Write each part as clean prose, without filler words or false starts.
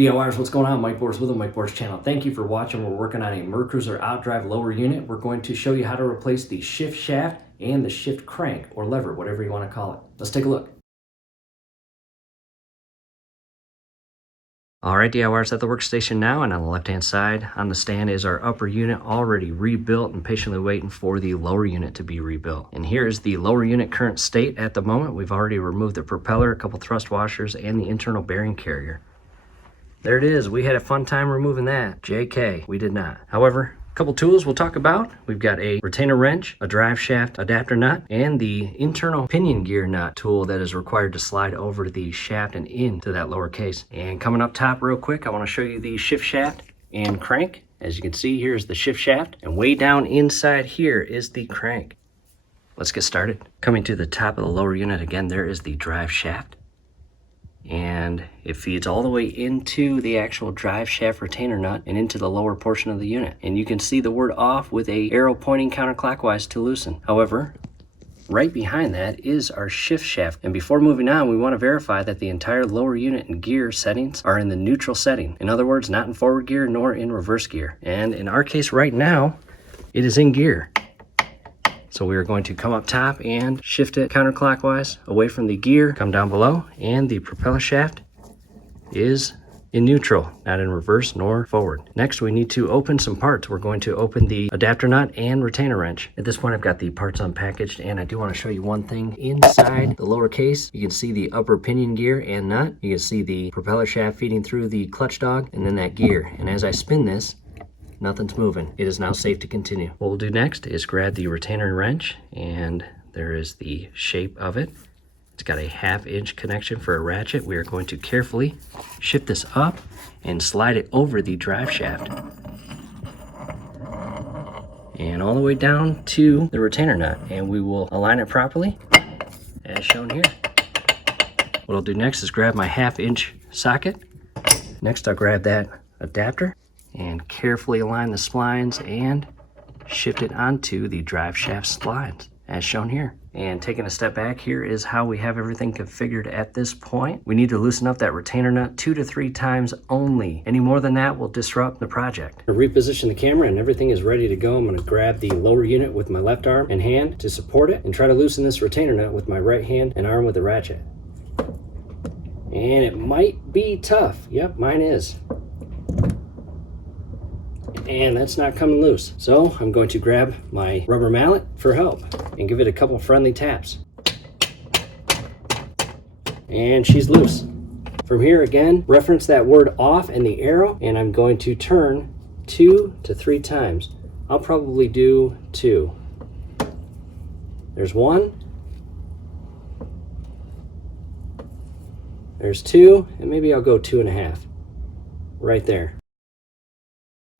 DIYers, what's going on? Mike Boards with the Mike Boards channel. Thank you for watching. We're working on a Mercury outdrive lower unit. We're going to show you how to replace the shift shaft and the shift crank or lever, whatever you want to call it. Let's take a look. Alright, DIYers, at the workstation now, and on the left hand side on the stand is our upper unit already rebuilt and patiently waiting for the lower unit to be rebuilt. And here is the lower unit current state at the moment. We've already removed the propeller, a couple thrust washers, and the internal bearing carrier. There it is. We had a fun time removing that. JK, we did not. However, a couple tools we'll talk about. We've got a retainer wrench, a drive shaft adapter nut, and the internal pinion gear nut tool that is required to slide over the shaft and into that lower case. And coming up top real quick, I want to show you the shift shaft and crank. As you can see, here's the shift shaft, and way down inside here is the crank. Let's get started. Coming to the top of the lower unit, again, there is the drive shaft. And it feeds all the way into the actual drive shaft retainer nut and into the lower portion of the unit. And you can see the word off with a arrow pointing counterclockwise to loosen. However, right behind that is our shift shaft. And before moving on, we want to verify that the entire lower unit and gear settings are in the neutral setting. In other words, not in forward gear nor in reverse gear. And in our case right now, it is in gear. So we are going to come up top and shift it counterclockwise away from the gear, come down below, and the propeller shaft is in neutral, not in reverse nor forward. Next, we need to open some parts. We're going to open the adapter nut and retainer wrench. At this point, I've got the parts unpackaged, and I do want to show you one thing. Inside the lower case, you can see the upper pinion gear and nut. You can see the propeller shaft feeding through the clutch dog, and then that gear. And as I spin this, nothing's moving. It is now safe to continue. What we'll do next is grab the retainer wrench, and there is the shape of it. It's got a 1/2 inch connection for a ratchet. We are going to carefully shift this up and slide it over the drive shaft. And all the way down to the retainer nut. And we will align it properly as shown here. What I'll do next is grab my 1/2 inch socket. Next, I'll grab that adapter and carefully align the splines and shift it onto the drive shaft splines as shown here. And taking a step back, here is how we have everything configured at this point. We need to loosen up that retainer nut 2 to 3 times only. Any more than that will disrupt the project. I reposition the camera and everything is ready to go. I'm going to grab the lower unit with my left arm and hand to support it and try to loosen this retainer nut with my right hand and arm with the ratchet. And it might be tough. Yep, mine is. And that's not coming loose. So I'm going to grab my rubber mallet for help and give it a couple friendly taps. And she's loose. From here again, reference that word off and the arrow, and I'm going to turn 2 to 3 times. I'll probably do 2. There's 1. There's 2, and maybe I'll go 2.5. Right there.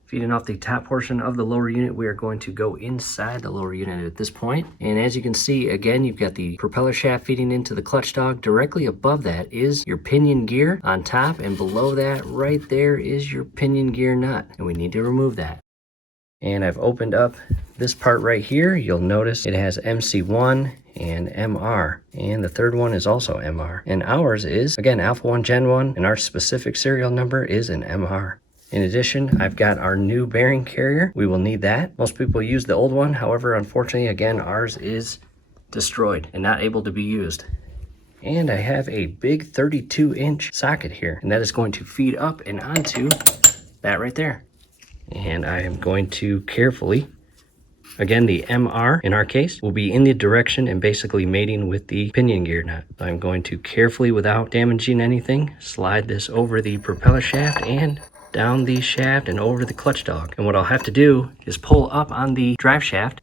Feeding off the top portion of the lower unit, we are going to go inside the lower unit at this point. And as you can see, again, you've got the propeller shaft feeding into the clutch dog. Directly above that is your pinion gear on top, and below that right there is your pinion gear nut. And we need to remove that. And I've opened up this part right here. You'll notice it has MC1 and MR, and the third one is also MR. And ours is, again, Alpha 1 Gen 1, and our specific serial number is an MR. In addition, I've got our new bearing carrier. We will need that. Most people use the old one. However, unfortunately, again, ours is destroyed and not able to be used. And I have a big 32-inch socket here, and that is going to feed up and onto that right there. And I am going to carefully, again, the MR in our case will be in the direction and basically mating with the pinion gear nut. I'm going to carefully, without damaging anything, slide this over the propeller shaft and down the shaft and over the clutch dog. And what I'll have to do is pull up on the drive shaft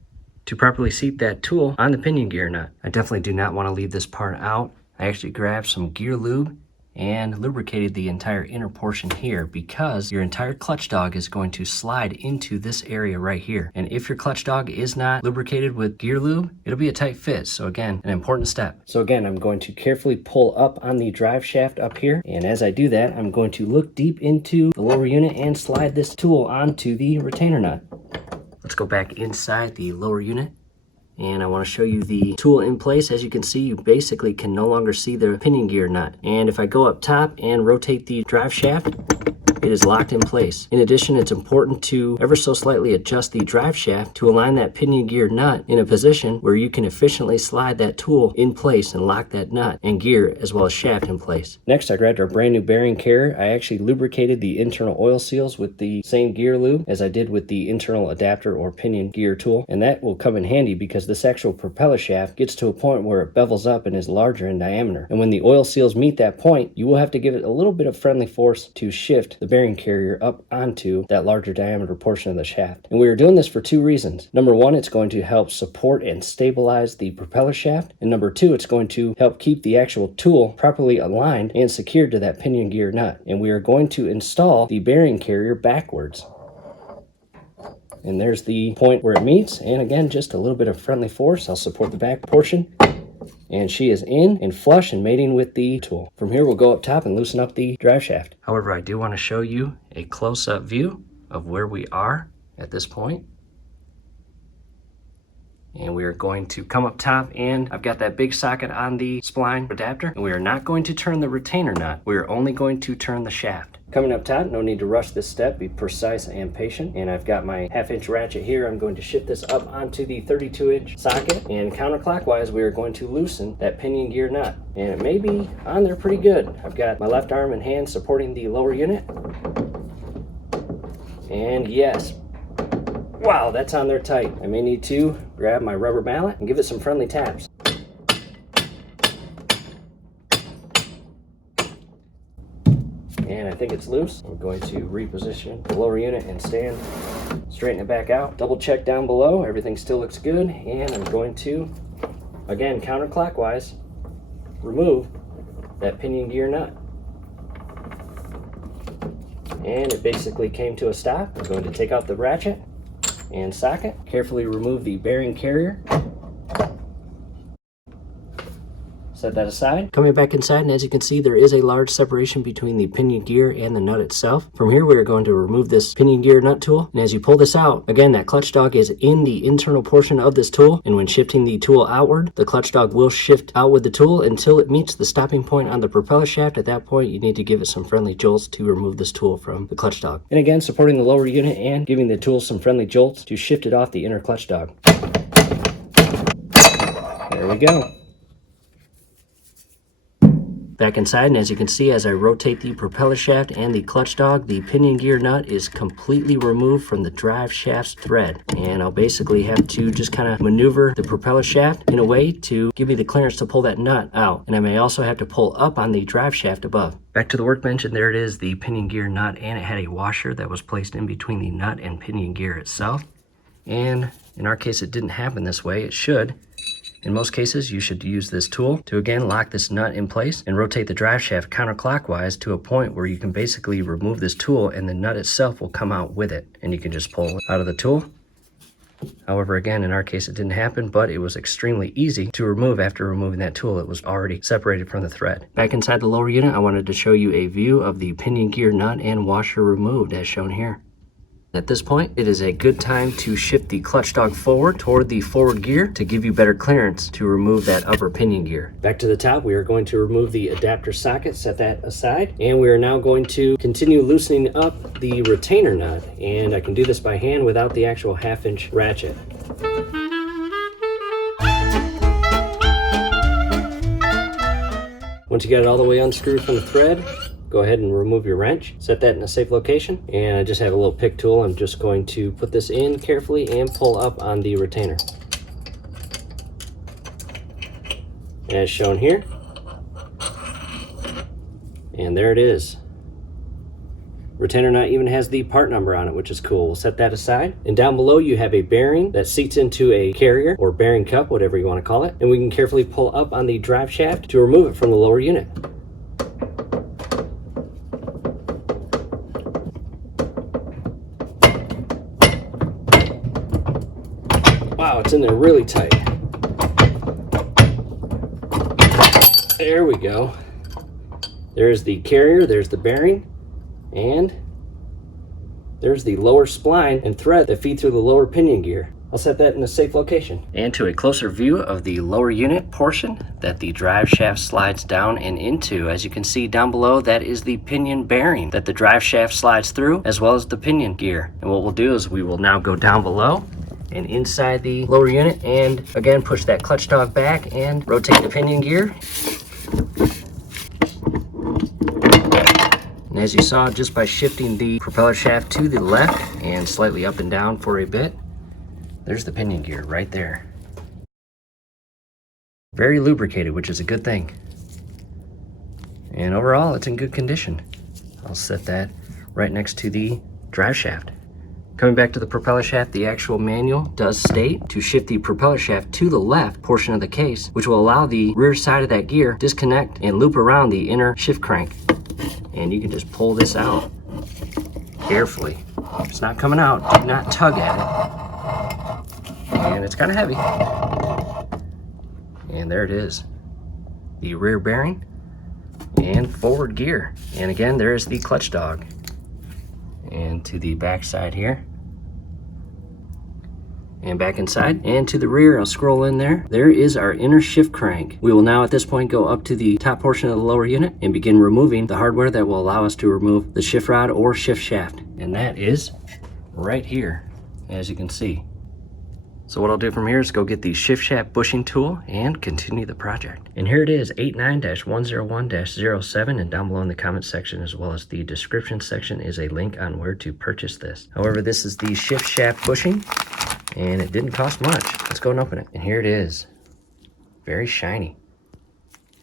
to properly seat that tool on the pinion gear nut. I definitely do not want to leave this part out. I actually grabbed some gear lube and lubricated the entire inner portion here, because your entire clutch dog is going to slide into this area right here. And if your clutch dog is not lubricated with gear lube, it'll be a tight fit. So again, an important step. So again, I'm going to carefully pull up on the drive shaft up here. And as I do that, I'm going to look deep into the lower unit and slide this tool onto the retainer nut. Let's go back inside the lower unit and I want to show you the tool in place. As you can see, you basically can no longer see the pinion gear nut. And if I go up top and rotate the drive shaft, it is locked in place. In addition, it's important to ever so slightly adjust the drive shaft to align that pinion gear nut in a position where you can efficiently slide that tool in place and lock that nut and gear as well as shaft in place. Next, I grabbed our brand new bearing carrier. I actually lubricated the internal oil seals with the same gear lube as I did with the internal adapter or pinion gear tool, and that will come in handy because this actual propeller shaft gets to a point where it bevels up and is larger in diameter. And when the oil seals meet that point, you will have to give it a little bit of friendly force to shift the bearing carrier up onto that larger diameter portion of the shaft. And we are doing this for two reasons. Number one, it's going to help support and stabilize the propeller shaft. And number two, it's going to help keep the actual tool properly aligned and secured to that pinion gear nut. And we are going to install the bearing carrier backwards. And there's the point where it meets. And again, just a little bit of friendly force. I'll support the back portion. And she is in and flush and mating with the tool. From here, we'll go up top and loosen up the drive shaft. However, I do want to show you a close-up view of where we are at this point. And we are going to come up top, and I've got that big socket on the spline adapter, and we are not going to turn the retainer nut. We are only going to turn the shaft. Coming up top, no need to rush this step, be precise and patient. And I've got my 1/2-inch ratchet here. I'm going to shift this up onto the 32-inch socket, and counterclockwise, we are going to loosen that pinion gear nut. And it may be on there pretty good. I've got my left arm and hand supporting the lower unit. And yes, wow, that's on there tight. I may need to grab my rubber mallet and give it some friendly taps. And I think it's loose. I'm going to reposition the lower unit and stand, straighten it back out. Double check down below, everything still looks good. And I'm going to, again, counterclockwise, remove that pinion gear nut. And it basically came to a stop. I'm going to take out the ratchet and socket, carefully remove the bearing carrier. Set that aside. Coming back inside, and as you can see, there is a large separation between the pinion gear and the nut itself. From here, we are going to remove this pinion gear nut tool. And as you pull this out, again, that clutch dog is in the internal portion of this tool. And when shifting the tool outward, the clutch dog will shift out with the tool until it meets the stopping point on the propeller shaft. At that point, you need to give it some friendly jolts to remove this tool from the clutch dog. And again, supporting the lower unit and giving the tool some friendly jolts to shift it off the inner clutch dog. There we go. Back inside, and as you can see, as I rotate the propeller shaft and the clutch dog, the pinion gear nut is completely removed from the drive shaft's thread. And I'll basically have to just kind of maneuver the propeller shaft in a way to give me the clearance to pull that nut out. And I may also have to pull up on the drive shaft above. Back to the workbench, and there it is, the pinion gear nut, and it had a washer that was placed in between the nut and pinion gear itself. And in our case, it didn't happen this way. It should. In most cases, you should use this tool to again lock this nut in place and rotate the drive shaft counterclockwise to a point where you can basically remove this tool and the nut itself will come out with it, and you can just pull it out of the tool. However, again, in our case, it didn't happen, but it was extremely easy to remove after removing that tool. It was already separated from the thread. Back inside the lower unit, I wanted to show you a view of the pinion gear nut and washer removed as shown here. At this point, it is a good time to shift the clutch dog forward toward the forward gear to give you better clearance to remove that upper pinion gear. Back to the top, we are going to remove the adapter socket, set that aside, and we are now going to continue loosening up the retainer nut, and I can do this by hand without the actual 1/2-inch ratchet. Once you get it all the way unscrewed from the thread, go ahead and remove your wrench, set that in a safe location, and I just have a little pick tool. I'm just going to put this in carefully and pull up on the retainer. As shown here. And there it is. Retainer nut even has the part number on it, which is cool. We'll set that aside. And down below you have a bearing that seats into a carrier or bearing cup, whatever you want to call it. And we can carefully pull up on the drive shaft to remove it from the lower unit. Wow, it's in there really tight. There we go. There's the carrier, there's the bearing, and there's the lower spline and thread that feed through the lower pinion gear. I'll set that in a safe location. And to a closer view of the lower unit portion that the drive shaft slides down and into. As you can see down below, that is the pinion bearing that the drive shaft slides through, as well as the pinion gear. And what we'll do is we will now go down below and inside the lower unit, and again push that clutch dog back and rotate the pinion gear. And as you saw, just by shifting the propeller shaft to the left and slightly up and down for a bit, there's the pinion gear right there. Very lubricated, which is a good thing. And overall, it's in good condition. I'll set that right next to the drive shaft. Coming back to the propeller shaft, the actual manual does state to shift the propeller shaft to the left portion of the case, which will allow the rear side of that gear disconnect and loop around the inner shift crank. And you can just pull this out carefully. If it's not coming out, do not tug at it. And it's kind of heavy. And there it is. The rear bearing and forward gear. And again, there's the clutch dog. And to the back side here. And back inside. And to the rear, I'll scroll in there. There is our inner shift crank. We will now at this point go up to the top portion of the lower unit and begin removing the hardware that will allow us to remove the shift rod or shift shaft. And that is right here, as you can see. So what I'll do from here is go get the shift shaft bushing tool and continue the project. And here it is, 89-101-07, and down below in the comment section as well as the description section is a link on where to purchase this. However, this is the shift shaft bushing and it didn't cost much. Let's go and open it. And here it is, very shiny.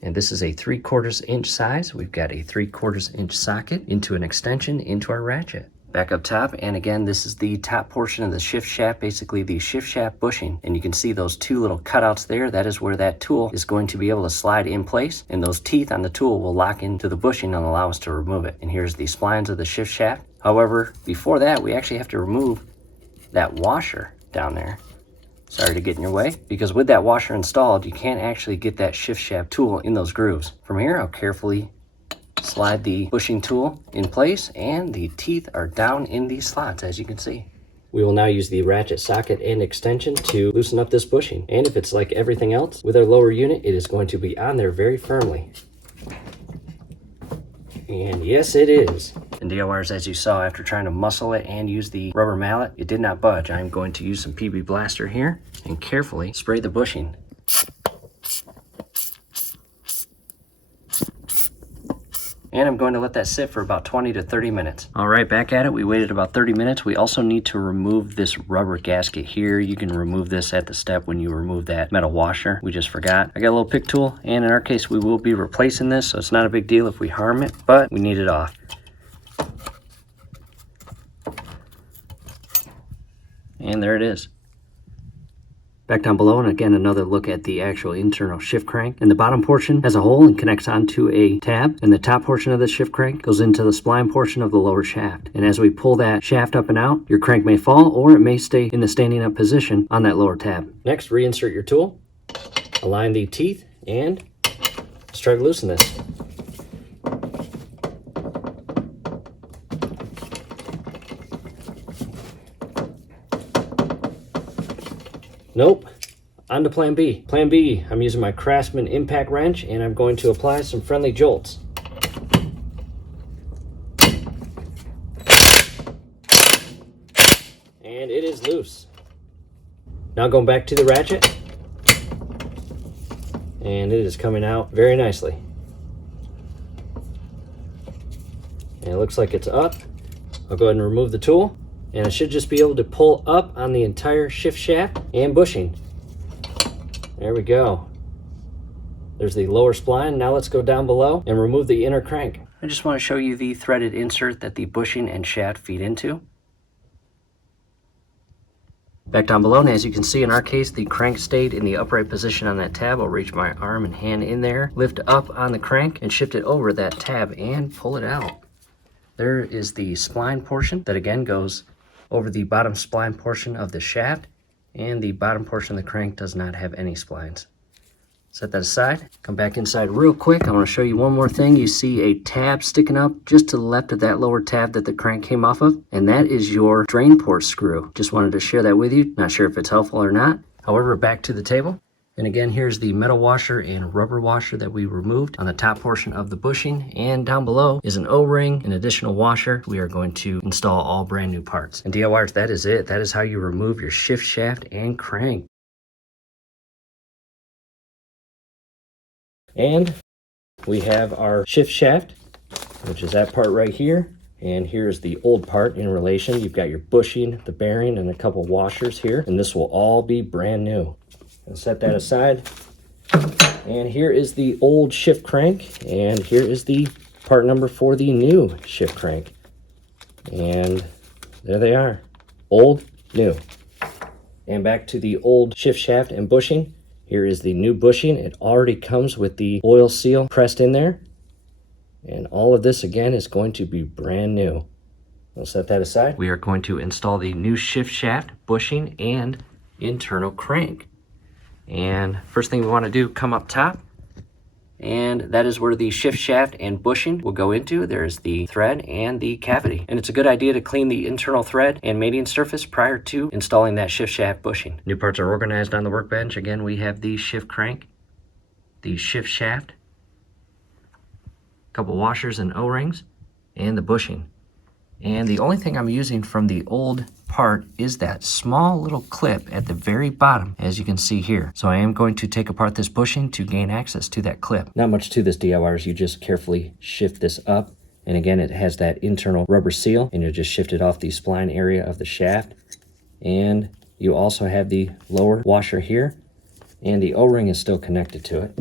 And this is a 3/4 inch size. We've got a 3/4 inch socket into an extension into our ratchet. Back up top, and again, this is the top portion of the shift shaft, basically the shift shaft bushing. And you can see those two little cutouts there. That is where that tool is going to be able to slide in place, and those teeth on the tool will lock into the bushing and allow us to remove it. And here's the splines of the shift shaft. However, before that, we actually have to remove that washer down there. Sorry to get in your way, because with that washer installed, you can't actually get that shift shaft tool in those grooves. From here, I'll carefully slide the bushing tool in place, and the teeth are down in these slots, as you can see. We will now use the ratchet socket and extension to loosen up this bushing. And if it's like everything else with our lower unit, it is going to be on there very firmly. And yes, it is. And DIYers, as you saw, after trying to muscle it and use the rubber mallet, it did not budge. I'm going to use some PB Blaster here and carefully spray the bushing. And I'm going to let that sit for about 20 to 30 minutes. All right, back at it. We waited about 30 minutes. We also need to remove this rubber gasket here. You can remove this at the step when you remove that metal washer. We just forgot. I got a little pick tool, and in our case, we will be replacing this, so it's not a big deal if we harm it, but we need it off. And there it is. Back down below, and again, another look at the actual internal shift crank. And the bottom portion has a hole and connects onto a tab, and the top portion of the shift crank goes into the spline portion of the lower shaft. And as we pull that shaft up and out, your crank may fall, or it may stay in the standing up position on that lower tab. Next, reinsert your tool, align the teeth, and let's try to loosen this. Nope. On to plan B. Plan B, I'm using my Craftsman impact wrench, and I'm going to apply some friendly jolts. And it is loose. Now going back to the ratchet, and it is coming out very nicely. And it looks like it's up. I'll go ahead and remove the tool. And I should just be able to pull up on the entire shift shaft and bushing. There we go. There's the lower spline. Now let's go down below and remove the inner crank. I just want to show you the threaded insert that the bushing and shaft feed into. Back down below, and as you can see in our case, the crank stayed in the upright position on that tab. I'll reach my arm and hand in there, lift up on the crank, and shift it over that tab and pull it out. There is the spline portion that again goes over the bottom spline portion of the shaft, and the bottom portion of the crank does not have any splines. Set that aside. Come back inside real quick. I want to show you one more thing. You see a tab sticking up just to the left of that lower tab that the crank came off of, and that is your drain port screw. Just wanted to share that with you. Not sure if it's helpful or not. However, back to the table. And again, here's the metal washer and rubber washer that we removed on the top portion of the bushing. And down below is an O-ring, an additional washer. We are going to install all brand new parts. And DIYers, that is it. That is how you remove your shift shaft and crank. And we have our shift shaft, which is that part right here. And here's the old part in relation. You've got your bushing, the bearing, and a couple washers here. And this will all be brand new. I'll set that aside. And here is the old shift crank. And here is the part number for the new shift crank. And there they are. Old, new. And back to the old shift shaft and bushing. Here is the new bushing. It already comes with the oil seal pressed in there. And all of this again is going to be brand new. We'll set that aside. We are going to install the new shift shaft, bushing, and internal crank. And first thing we want to do, come up top. And that is where the shift shaft and bushing will go into. There's the thread and the cavity. And it's a good idea to clean the internal thread and mating surface prior to installing that shift shaft bushing. New parts are organized on the workbench. Again, we have the shift crank, the shift shaft, a couple washers and O-rings, and the bushing. And the only thing I'm using from the old part is that small little clip at the very bottom, as you can see here. So I am going to take apart this bushing to gain access to that clip. Not much to this, DIYers. You just carefully shift this up. And again, it has that internal rubber seal, and you'll just shift it off the spline area of the shaft. And you also have the lower washer here, and the O-ring is still connected to it.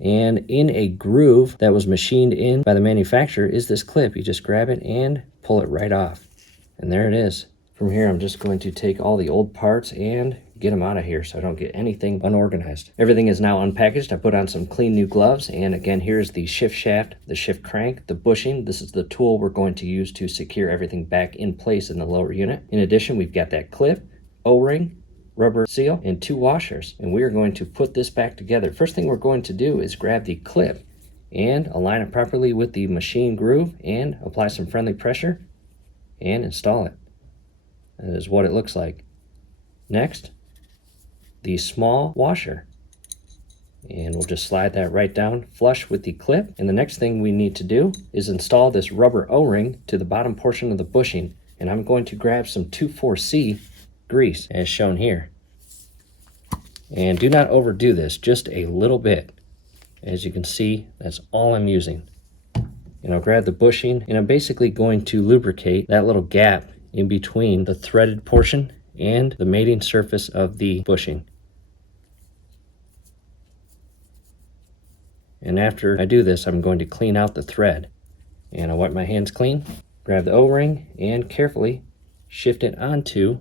And in a groove that was machined in by the manufacturer is this clip. You just grab it and pull it right off. And there it is. From here, I'm just going to take all the old parts and get them out of here so I don't get anything unorganized. Everything is now unpackaged. I put on some clean new gloves. And again, here's the shift shaft, the shift crank, the bushing. This is the tool we're going to use to secure everything back in place in the lower unit. In addition, we've got that clip, O-ring, rubber seal, and 2 washers, and we are going to put this back together. First thing we're going to do is grab the clip and align it properly with the machine groove and apply some friendly pressure and install it. That is what it looks like. Next, the small washer, and we'll just slide that right down flush with the clip. And the next thing we need to do is install this rubber O-ring to the bottom portion of the bushing, and I'm going to grab some 2,4-C grease as shown here. And do not overdo this, just a little bit. As you can see, that's all I'm using. And I'll grab the bushing, and I'm basically going to lubricate that little gap in between the threaded portion and the mating surface of the bushing. And after I do this, I'm going to clean out the thread. And I'll wipe my hands clean, grab the O-ring, and carefully shift it onto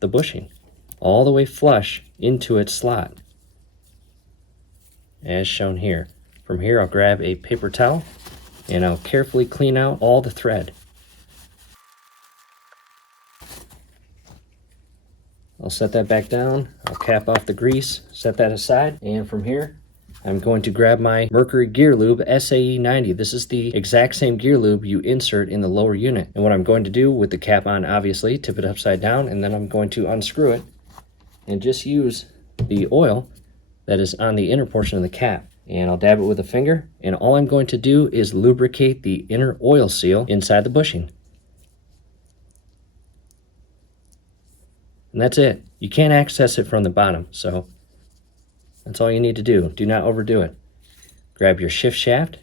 the bushing all the way flush into its slot as shown here. From here, I'll grab a paper towel and I'll carefully clean out all the thread. I'll set that back down. I'll cap off the grease, set that aside, and from here I'm going to grab my Mercury Gear Lube SAE 90. This is the exact same gear lube you insert in the lower unit. And what I'm going to do with the cap on, obviously, tip it upside down, and then I'm going to unscrew it and just use the oil that is on the inner portion of the cap. And I'll dab it with a finger, and all I'm going to do is lubricate the inner oil seal inside the bushing. And that's it. You can't access it from the bottom, so that's all you need to do. Do not overdo it. Grab your shift shaft,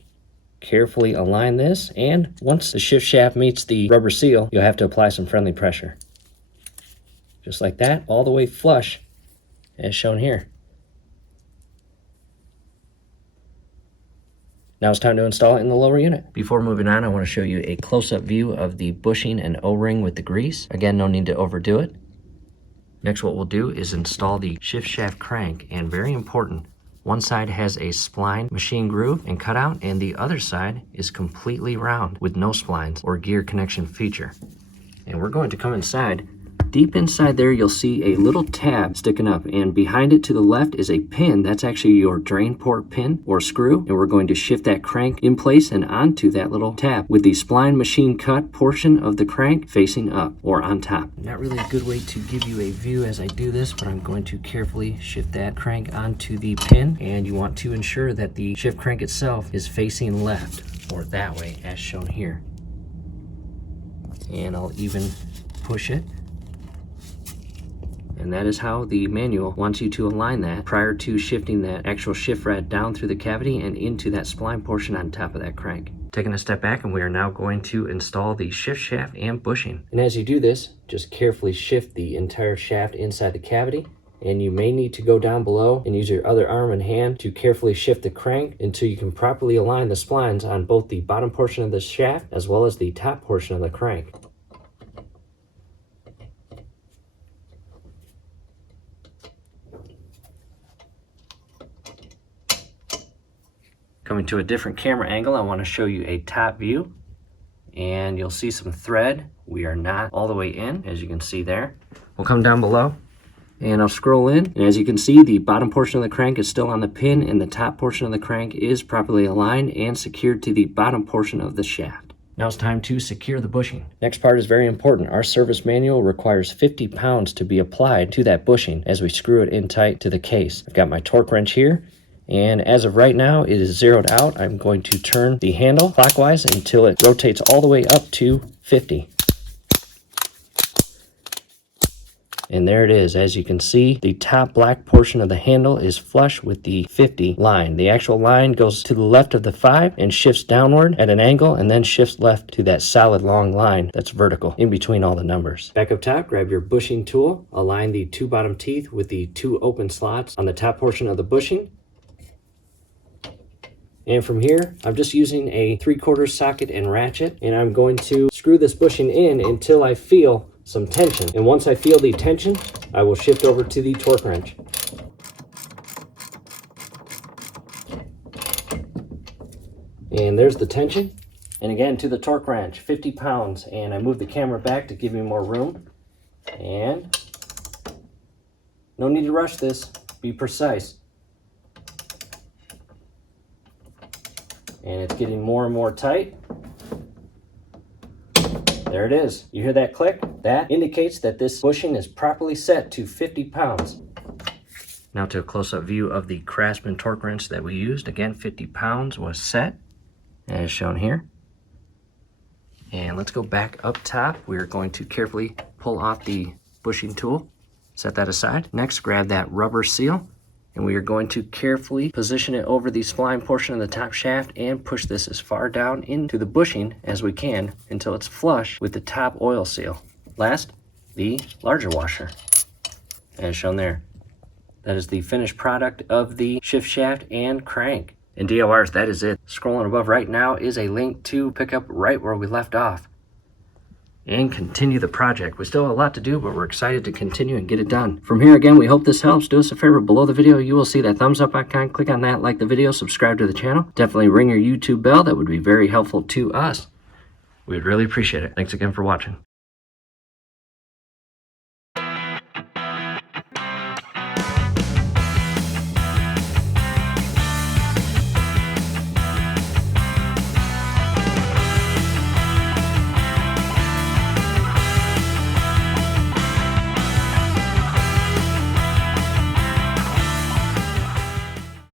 carefully align this, and once the shift shaft meets the rubber seal, you'll have to apply some friendly pressure. Just like that, all the way flush, as shown here. Now it's time to install it in the lower unit. Before moving on, I want to show you a close-up view of the bushing and O-ring with the grease. Again, no need to overdo it. Next, what we'll do is install the shift shaft crank, and very important, one side has a spline machine groove and cutout, and the other side is completely round with no splines or gear connection feature. And we're going to come inside Deep inside there, you'll see a little tab sticking up, and behind it to the left is a pin. That's actually your drain port pin or screw, and we're going to shift that crank in place and onto that little tab with the spline machine cut portion of the crank facing up or on top. Not really a good way to give you a view as I do this, but I'm going to carefully shift that crank onto the pin, and you want to ensure that the shift crank itself is facing left or that way as shown here. And I'll even push it. And that is how the manual wants you to align that prior to shifting that actual shift rad down through the cavity and into that spline portion on top of that crank. Taking a step back, and we are now going to install the shift shaft and bushing. And as you do this, just carefully shift the entire shaft inside the cavity. And you may need to go down below and use your other arm and hand to carefully shift the crank until you can properly align the splines on both the bottom portion of the shaft as well as the top portion of the crank. Coming to a different camera angle, I want to show you a top view, and you'll see some thread. We are not all the way in, as you can see there. We'll come down below, and I'll scroll in, and as you can see, the bottom portion of the crank is still on the pin, and the top portion of the crank is properly aligned and secured to the bottom portion of the shaft. Now it's time to secure the bushing. Next part is very important. Our service manual requires 50 pounds to be applied to that bushing as we screw it in tight to the case. I've got my torque wrench here, and as of right now, it is zeroed out. I'm going to turn the handle clockwise until it rotates all the way up to 50. And there it is. As you can see, the top black portion of the handle is flush with the 50 line. The actual line goes to the left of the 5 and shifts downward at an angle, and then shifts left to that solid long line that's vertical in between all the numbers. Back up top, grab your bushing tool, align the 2 bottom teeth with the 2 open slots on the top portion of the bushing. And from here, I'm just using a 3/4 socket and ratchet, and I'm going to screw this bushing in until I feel some tension. And once I feel the tension, I will shift over to the torque wrench. And there's the tension. And again, to the torque wrench, 50 pounds. And I move the camera back to give me more room. And no need to rush this, be precise. And it's getting more and more tight. There it is. You hear that click? That indicates that this bushing is properly set to 50 pounds. Now to a close-up view of the Craftsman torque wrench that we used. Again, 50 pounds was set, as shown here. And let's go back up top. We're going to carefully pull off the bushing tool. Set that aside. Next, grab that rubber seal, and we are going to carefully position it over the spline portion of the top shaft and push this as far down into the bushing as we can until it's flush with the top oil seal. Last, the larger washer, as shown there. That is the finished product of the shift shaft and crank. And DIYers, that is it. Scrolling above right now is a link to pick up right where we left off and continue the project. We still have a lot to do, but we're excited to continue and get it done. From here, again, we hope this helps. Do us a favor, below the video, you will see that thumbs up icon. Click on that, like the video, subscribe to the channel. Definitely ring your YouTube bell. That would be very helpful to us. We would really appreciate it. Thanks again for watching.